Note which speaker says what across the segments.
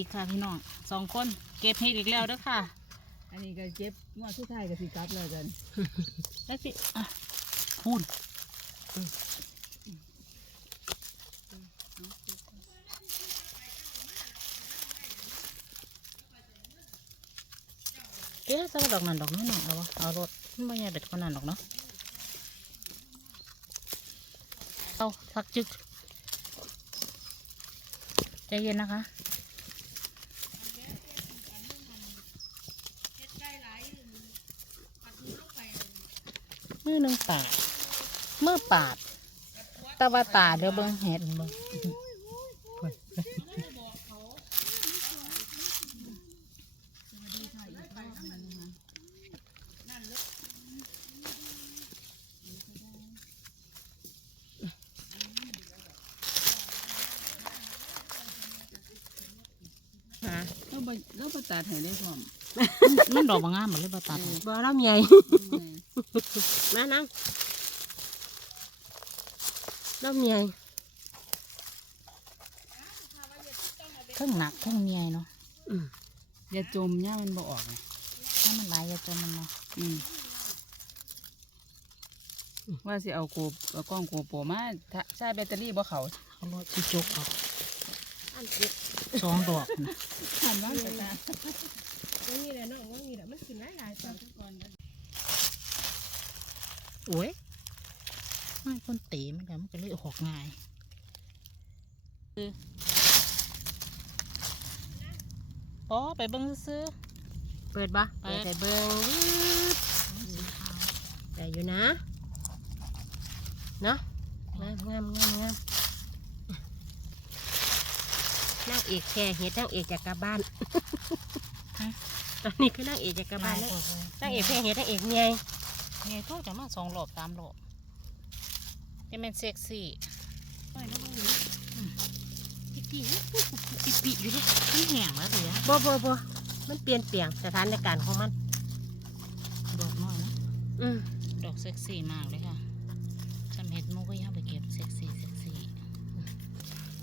Speaker 1: ดีค่ะพี่น้องสองคนเก็บเห็ดอีกแล้วเด้อค่ะ
Speaker 2: อันนี้ก็เจ็บงวดสุดท้ายก็สิกลับแล้วกัน
Speaker 1: แล้วสิอะพูนเอ๊ะจะดอกนั้นดอกนั้นหนักแล้ววะเอารถมันไม่ใช่เด็ดคนนั้นดอกเนาะเอาสักจึกใจเย็นนะคะ มือหนึ่งปาดมือปาดตะวาตาเดี๋ยวเบิ้งเห็ดเบิ้ง
Speaker 2: ฮะเราบ่เราบ่ตัดให้ได้พร้อม
Speaker 1: มันดอกบางงามหมดเลยบาตัด
Speaker 3: บ่ลำใหญ่มานั่งลำใหญ่
Speaker 1: เครื่องหนักเครื่องเมียเนาะ
Speaker 3: อืม
Speaker 2: อย่าจมเนี่ยมันบ่ออกนะ
Speaker 1: ถ้ามันลายจะจนมันเนาะ
Speaker 2: อืมว่าสิเอาโกบเอากล้องโกโปรมาถ้าใช้แบตเตอรี่บ่เขา
Speaker 1: เอารถที่จุกออก
Speaker 3: อันเด็ด
Speaker 1: สองดอกนะ
Speaker 2: ทำบ้า นไปตา
Speaker 3: ว่ามีแหละน้องว่ามีแหละมันกินหลายหลายตัว
Speaker 1: โอ้ยไม่คนตีมันกันมันก็เลยออกง่ายปอไปเบิ้งซื้อ
Speaker 3: เปิดบ่
Speaker 1: เปิ
Speaker 3: เปิ
Speaker 1: ด
Speaker 3: ดให้เบิ่งวืด
Speaker 1: สีขาว
Speaker 3: ได้อยู่นะเนาะงามงามงามงามนางเอกแค่เห็ดนางเอกจากกลับบ้าน ตอนนี้คือนางเอกจากกลับบ้านแล้วนางเอกแค่เห็ดนางเอกเมีย
Speaker 1: ไงทุกจะมาสองรอบสามรอบจะเป็นเซ็กซี่
Speaker 3: อีปี
Speaker 1: ปิปิอยู่ดิมันแห้งแล้วเสีย
Speaker 3: บ่บ่บ่มันเปลี่ยนเปลี่ยนสถานการณ์ของมัน
Speaker 1: ดอกน้อยนะ
Speaker 3: อืม
Speaker 1: ดอกเซ็กซี่มากเลยค่ะจำเห็ดหมูก็ย่าไปเก็บเซ็กซี่เซ็กซี่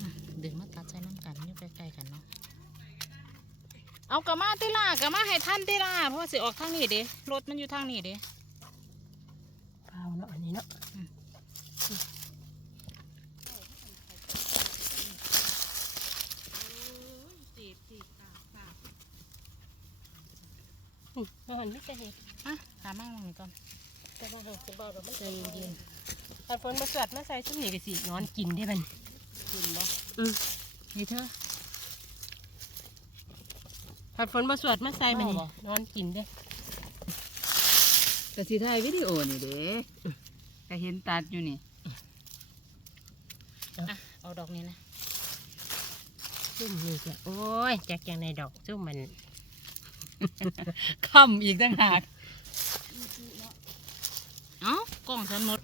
Speaker 1: อืมดึงมาตัดใช้น้ำกันอยู่ใกล้ๆกันเนาะ เอากระมาติล่ากระมาให้ท่านติล่าเพราะว่าสิออกทางนี้เด้รถมันอยู่ทางนี้เด้
Speaker 3: เปล่าเนาะอันนี้เนาะอืมอาหารไม่จะเห็ด
Speaker 1: อะถามมั่งนี่ก่อน
Speaker 3: จะบ่เห็ดจะบ่ดอกมัน
Speaker 1: ใจเย็น
Speaker 3: ถ้าฝนมาสวดมาใส่ซุ้มนี่ก็สินอนกินได้มัน
Speaker 1: ๆกินบ่
Speaker 3: อืม
Speaker 1: นี่เธอ
Speaker 3: ถ้าฝนมาสวดมาใส่มันนี่
Speaker 1: เอาบ่
Speaker 3: นอนกินได้
Speaker 2: ก็สิถ่ายวิดีโอนี่เด้ก็เห็นตัดอยู่นี่
Speaker 1: อะเอาดอกนี้นะ
Speaker 3: ซุ้มนี่ก็โอ้ยจากอย่างในดอกซุ้มมัน
Speaker 2: ค่ำอีกต่างหาก
Speaker 1: เอ้ากล้องฉันหมด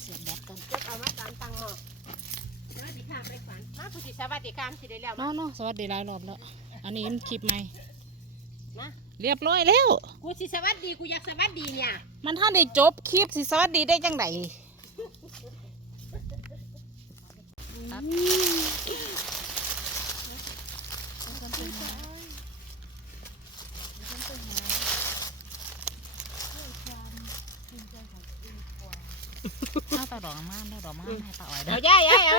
Speaker 1: เสียบแบตก่อน
Speaker 3: จะเอามาตามตังหมอสวัสดีค่ะ ไปฝันมาผู้สิสวัสดีค่ะสิได้แล้ว
Speaker 1: เนาะเนาะสวัสดีหลายรอบแล้ว อันนี้มันคลิปใหม่
Speaker 3: นะ
Speaker 1: เรียบร้อยแล้ว
Speaker 3: กูสิสวัสดีกูอยากสวัสดีเนี่ย
Speaker 1: มันท่านได้จบคลิปสิสวัสดีได้จังไดครับถ้าตาดอกมากได้ดอกมากให้ตาอ่อยได้
Speaker 3: เอาย่ายย่ายเอา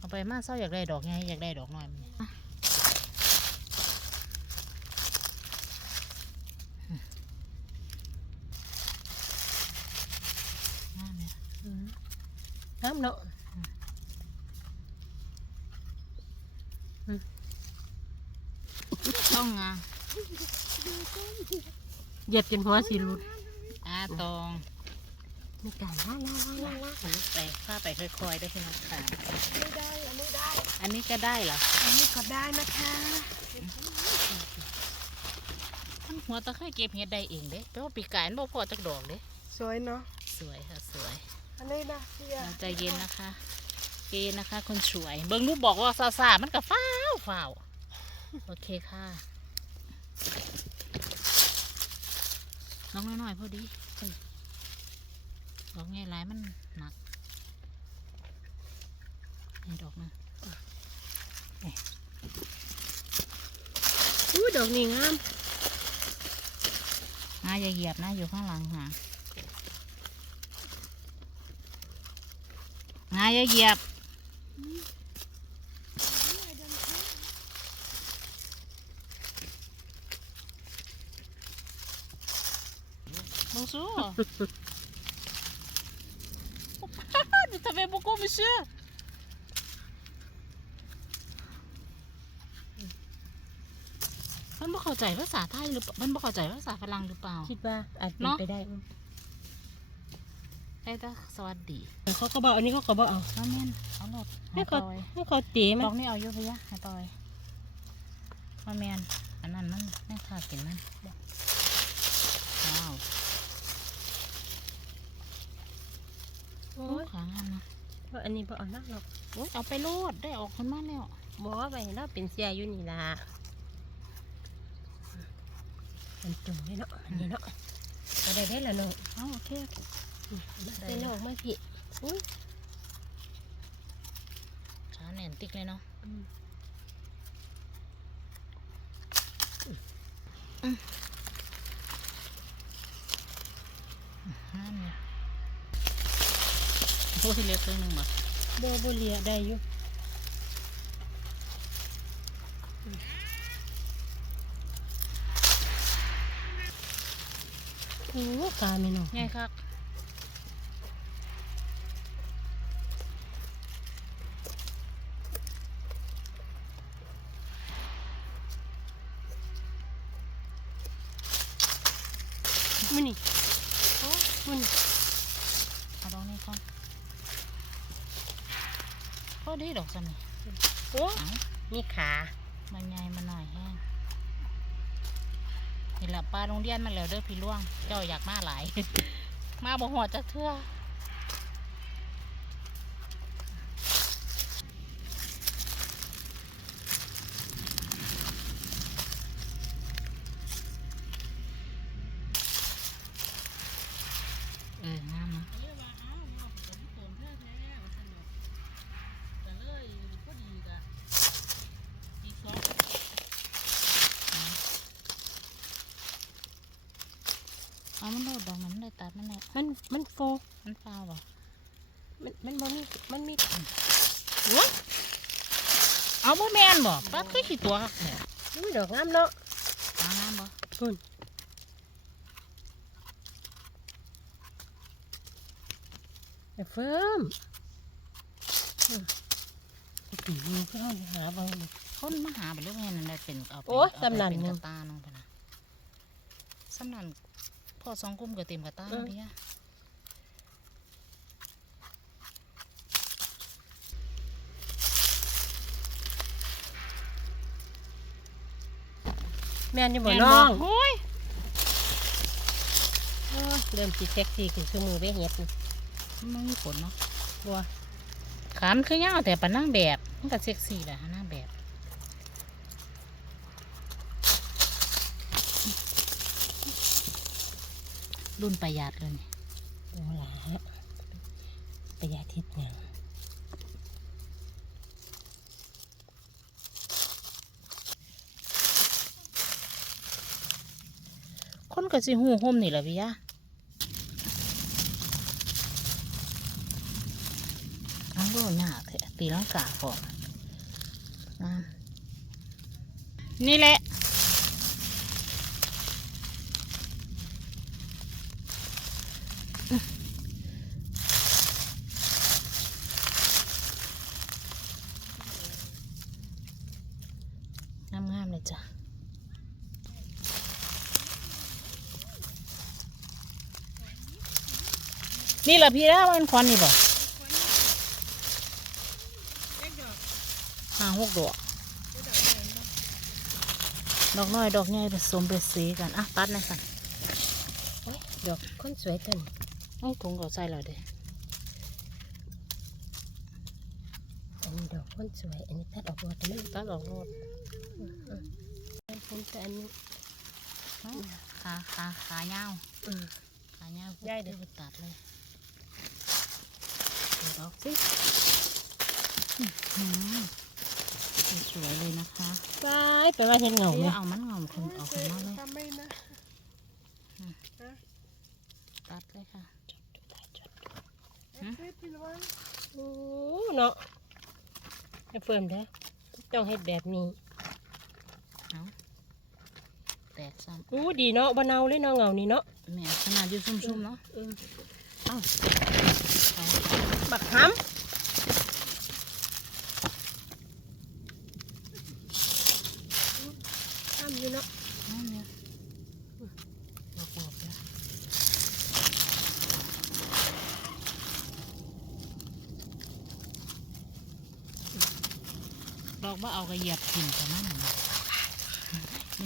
Speaker 1: เดี๋ยวได้ไปอะแป๊บเอาไปมาเศร้าอยากได้ดอกไงอยากได้ดอกน้อยมันเนี่ยงามเนี่ย
Speaker 3: น้ำเนาะ
Speaker 1: ต้องงา
Speaker 3: เหยียบจนหัวสิหลุด
Speaker 1: อาตอง
Speaker 3: มีการล่าล่าล่าล่าล่า
Speaker 1: ไปข้าไปค่อยๆได้พี่น้องค่ะ
Speaker 3: ไม่ได้อันไม่ได้
Speaker 1: อันนี้ก็ได้เหรอ
Speaker 3: อันนี้ก็ได้นะคะ
Speaker 1: ท่านหัวตะไคร้เก็บเห็ดได้เองเด้แปลว่าปีกายมันบ่พอจักดอกเด้
Speaker 3: สวยเนาะ
Speaker 1: สวยค่ะสวย
Speaker 3: อันนี้นะเสีย
Speaker 1: ใจเย็นนะคะเย็นะคะ คนสวย เบิ่งรูปบอกว่าซาซามันก็ฟ้าวฟ้าวโอเคค่ะลองน้อยๆพอดี ดอกไงหลายมันหนักนี่ดอกหนึง
Speaker 3: อู้ดอกนี่งาม
Speaker 1: งาอย่าเหยียบนะอยู่ข้างหลังค่ะงาอย่าเหยียบบ savez beaucoup, monsieur. มันบ่เข้าใจภาษาไทยหรือเปล่ามันบ่เข้าใจภาษาฝรั่งหรือเปล่า
Speaker 3: คิดว่าอาจเป็น
Speaker 1: เนาะ
Speaker 3: ไปได้
Speaker 1: ได้แต่สวัสดี
Speaker 3: แต่เขาก็บอกอันนี้เขาก็บอกเอา
Speaker 1: น้องเม่นเอาหลด
Speaker 3: ให้
Speaker 1: ให้
Speaker 3: เขา
Speaker 1: ปล่อย
Speaker 3: ให้เขาตีมั
Speaker 1: ด
Speaker 3: น
Speaker 1: อกนี้เอาอยู่พะยะให้ปล่อยมาแมนอันนั้นมันแม่ขากินมันว้าว
Speaker 3: โอ้ย
Speaker 1: ขางามนะ
Speaker 3: ว่าอันนี้บอกเอานักหรอก
Speaker 1: โอ้ยเอาไปโลดได้ออกคนมาแล้ว
Speaker 3: บอกว่าไปเราเป็นเสียอยู่นี่ล่ะมันจุ่มเลยเนาะอันนี้เนาะก็ได้ได้ละเนาะ
Speaker 1: เอาโอเค
Speaker 3: ใส่โลกไม่ผิดอุ้ย
Speaker 1: ขาแน่นติ๊กเลยเนาะห้ามเนี่ย โอ้ยเล็กครึ่งหนึงบ่
Speaker 3: โบโบเลียได้อยู่โอ้กาไม่เนาะ
Speaker 1: ไงครับ
Speaker 3: มันนี่โอ้มันนี่
Speaker 1: เอาดอกนี้ก่อนพ อดีดอกสมิ
Speaker 3: โอ้มีขา
Speaker 1: มันใหญ่มาหน่อยแห้งนี่แหละปลาโรงเรียนมาแล้วเด้อพี่ล่วง เจ้าอยากมาหลาย มาบ่หอดจักเทื่อองามนะเอามันโดดดอกมันเลยตัด มันเลย
Speaker 3: มันมันโฟ
Speaker 1: มันฟาวบ่
Speaker 3: มันมันบ่มีมันมี
Speaker 1: เอาบ่แมนบ่ปัดคือขี้ตัวคักแท้
Speaker 3: อุ้ยดอกงามเนาะ
Speaker 1: เอางามบ่
Speaker 3: คุณแต่เฟิร์มอืมปีนี้ก็เอาหาเบาง
Speaker 1: คนมาหาไปเรื่อยๆนั่นแหละเป็นเอาไป
Speaker 3: โอ้ย
Speaker 1: เาไป
Speaker 3: สำนัน
Speaker 1: เป็น
Speaker 3: หนึ่
Speaker 1: ก
Speaker 3: ง
Speaker 1: ระตาน้องพะนะสำนันพ่อสองกุมก็เต็มกระตา
Speaker 3: เออ
Speaker 1: พี่อะ
Speaker 3: แม่นอยู่บ่
Speaker 1: แม่น
Speaker 3: น้อง
Speaker 1: โอ้ย
Speaker 3: เออเริ่มสิเซ็กซี่ขึ้นคือมือไปเฮ็ดนี่
Speaker 1: มันมีผลเนาะ
Speaker 3: บัว
Speaker 1: ขามนคือยาวแต่ปานนั่งแบบมันก็เซ็กซี่แหละนั่งแบบรุ่นประหยัดเลยนี่
Speaker 3: โอ้หลาประหยัดทิศหยัง
Speaker 1: ก็สิหูห่มนี่แหละพี่ยะอังโลหน้าแท้ตีลังกาฟอกงามนี่แหละเลยจ้ะ นี่แหละพี่แล้วมันควันนี่บ่ห้าหกดอกดอกน้อยดอกใหญ่ผสมเป็นสีกันอะตัดหนะสัน
Speaker 3: โอ้ยดอกคนสวยตัน
Speaker 1: ไอ้ถุงก็ใส่แล้วเด้
Speaker 3: อันนี้ดอกคนสวยอันนี้ตัดออกหมดแล้ว
Speaker 1: ตัดออกโลด
Speaker 3: ผมแต่อันนี้
Speaker 1: ขาขาขายาว
Speaker 3: อืม
Speaker 1: ขายาว
Speaker 3: ได้เด้อ
Speaker 1: ไปตัดเลย
Speaker 3: เอาดอกสิ
Speaker 1: อืมสวยเลยนะคะ
Speaker 3: ไปไปว่าเห็นเงาไหม
Speaker 1: เดี๋ยวเอามันเงาคนเอาคนมาเลย
Speaker 3: ทำไมนะ
Speaker 1: ตัดเลยค่ะ
Speaker 3: โอ้เนาะจะเฟิร์มเด้อต้องเฮ็ดแบบนี้
Speaker 1: เอาแตกซ้
Speaker 3: อู้ดีเนาะบะเนาเลยเนาะเงานี่เนาะำ
Speaker 1: แม่ขนาดอยู่ซุ่มๆเนาะ
Speaker 3: เออ
Speaker 1: เอาเอา
Speaker 3: บักห้ำห้ำอยู่เนาะ
Speaker 1: เอาเนี่ยเอาปอบเลยดอกว่าเอากระเหยียบถิ่นกับมันนะ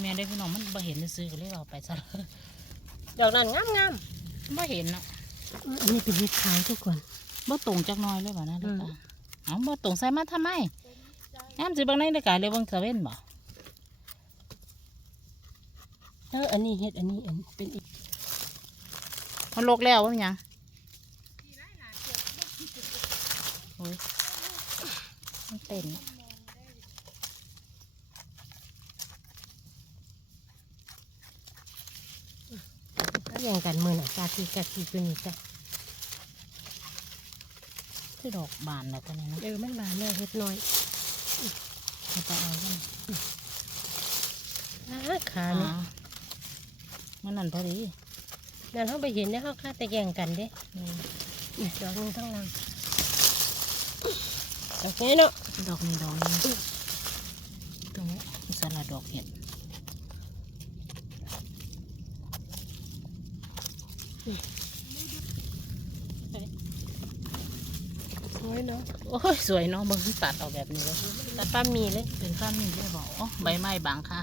Speaker 1: แม่ได้พี่น้องมันบ่เห็นซื้อก็เลยเอาไปซะเลย
Speaker 3: ดอกนั้นงามงาม
Speaker 1: บ่เห็นเนาะ
Speaker 3: ๆอันนี้เป็นเห็ดขาวทุกคน
Speaker 1: บ่ตรงจักหน้อยเลยบ่นะ
Speaker 3: อื
Speaker 1: เด็ก
Speaker 3: ม
Speaker 1: อะเอาบ่ตรงใส่มาทำไมยามสิเบิ่งในรายการเลยเบิ่งเซเว่นบ่
Speaker 3: เอออันนี้เห็ดอันนี้อันเป็นอีก
Speaker 1: มันลกแล้วว่ามันหยังโอ้ยมันเต้น
Speaker 3: ก็ยังกันมือน่ะกากีกากีตัวนี้จ้ะ
Speaker 1: คือดอกบานแล้วตัวนี้นะ
Speaker 3: เออมันบานแล้วเห็ดน้อย
Speaker 1: เขาจะเอาจัง
Speaker 3: อ้าขาเนี่ย
Speaker 1: อ่ามันนั่นพอดี
Speaker 3: นั่นเขาไปเห็นเนี่ยเขาฆ่าแต่แย่งกันเด้
Speaker 1: อืม
Speaker 3: นี่ดอกหนึงทั้งลำโอเคเนาะ
Speaker 1: ดอกนี้ดอกนี้ตรงนี้มีสลัดดอกเห็ด
Speaker 3: ส ยเนาะ
Speaker 1: โอ้ยสวยเนาะเบิ่งตัดออกแบบนี้เลย
Speaker 3: แต่ป้ามีเลย
Speaker 1: เป็นข้ามนี่ได้บอกอ๋อใบไม้บางค่ะ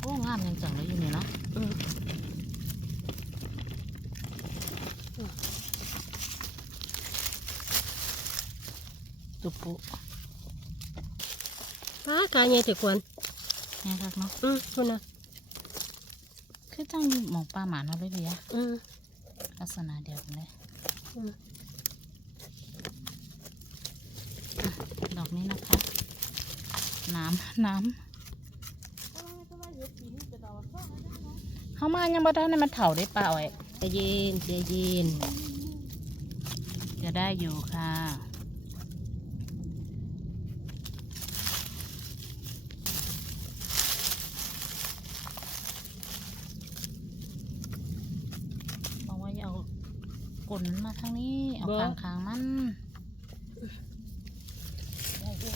Speaker 1: โอ้งามยังจังเลยอยู่นี่เนาะ
Speaker 3: อืม
Speaker 1: ตุปุ
Speaker 3: ป้ากายใหญ่ถือควร
Speaker 1: นี่ครับเนาะ
Speaker 3: อืมคุณนะ
Speaker 1: คือจังอยู่หมองปลาหมาเนาะเลยเดีย
Speaker 3: อืม
Speaker 1: ลักษณะเดียวกันเลย
Speaker 3: อืม
Speaker 1: ดอกนี้นะคะ น้ำน้ำเข้ามายังบ่ได้ในมันเถาได้เปล่าไอ้
Speaker 3: ใจเย็นใจเย็น
Speaker 1: จะได้อยู่ค่ะบอกว่าอย่าเอากล นมันมาทางนี้เอาคางคางๆมัน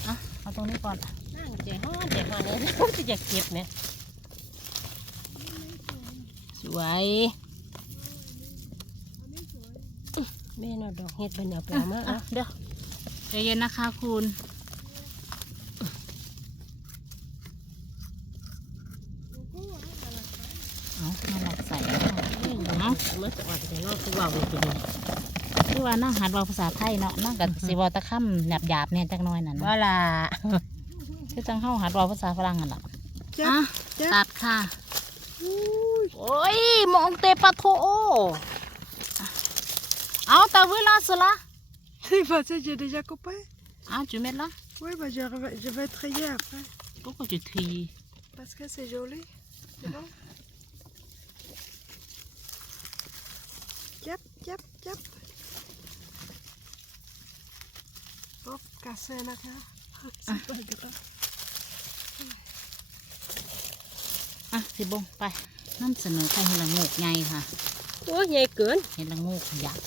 Speaker 1: อะเอาตรงนี้ก่อน
Speaker 3: นั่งใจห้อนใจห้อนเลยจะอยากเก็บเนี่ยสวยแม่เนาะดอกเห็ดเป็นเอาไปเอามา
Speaker 1: อะ
Speaker 3: เอา
Speaker 1: เดี๋ยวใจเย็นนะคะคุณ เอามาหลักใส่เอา
Speaker 3: เนาะเมื่อจะออกจากนอกคือว่าไปกิน
Speaker 1: คือว่านั่งหัดเว่าภาษาไทยเนาะนั่งกับสิเวาตะค่ำหยาบหยาบๆเนี่ยจักหน้อยนั่น
Speaker 3: ว่า
Speaker 1: นะ
Speaker 3: ล่ะ
Speaker 1: คือจังเข้าหัดเว่าภาษาฝรั่งกันล่ะอะตัดค่ะโอ้ยมองเตปะโทอะเอาตาเวลาสละ
Speaker 4: C'est facile, j'ai déjà coupé.
Speaker 1: เอาจุเม็ดละ
Speaker 4: Oui, bah, je, vais- je vais trier après.
Speaker 1: ก็ก็จุที
Speaker 4: Parce que c'est joli. C'est bon Hop, casser la carte. C'est pas grave.
Speaker 1: อะสิบงไปนำเสนอใครเห็นละโงกไงค่ะ
Speaker 3: โอ้ยใหญ่เกิน
Speaker 1: เห็นละโงกยักษ์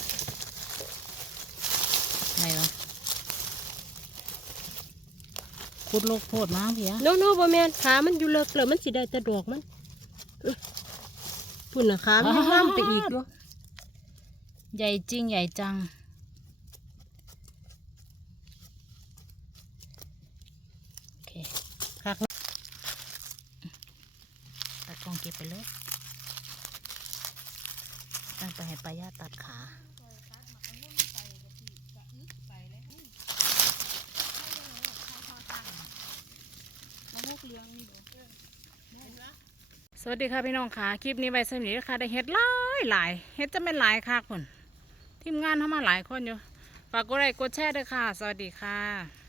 Speaker 1: ได้ปะขุดโลกโพดมาเพีย
Speaker 3: โนโนบ่แม่นขามันอยู่เลิกแล้วมันสิได้แต่ดอกมันเอ้ยพุ่นน่ะขามันยังงามไปอีกอยู่
Speaker 1: ใหญ่จริงใหญ่จัง โอเค
Speaker 3: คัก
Speaker 1: ตัดกล้อง เก็บไปเลย ตั้งไปให้ปลายาตัดขาสวัสดีค่ะพี่น้องค่ะ คลิปนี้ไว้สนิทค่ะได้เฮ็ดหลายหลายเฮ็ดจะเป็นหลายค่ะคนทีมงานเข้ามาหลายคนอยู่ฝากกดไลค์กดแชร์ด้วยค่ะ สวัสดีค่ะ